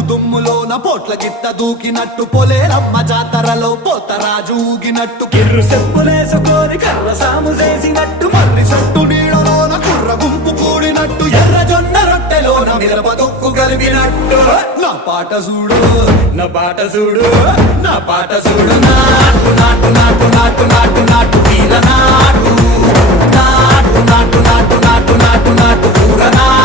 దుమ్ములోన పోట్ల గిత్త దూకినట్టు పొలేరమ్మ జాతరలో పోతరాజు ఊగినట్టు కిర్రు చెప్పులేసుకొని కర్ర సాము చేసినట్టు మర్రి సొట్టు నీడలోన కుర్ర గుంపు కూడినట్టు ఎర్ర జొన్న రొట్టెలోన మిరప దొక్కు కలిపినట్టు నా పాట చూడు నా పాట చూడు నా పాట చూడు నాటు నాటు నాటు నాటు నాటు నాటు వీర నాటు నాటు నాటు నాటు నాటు నాటు నాటు ఊర నాటు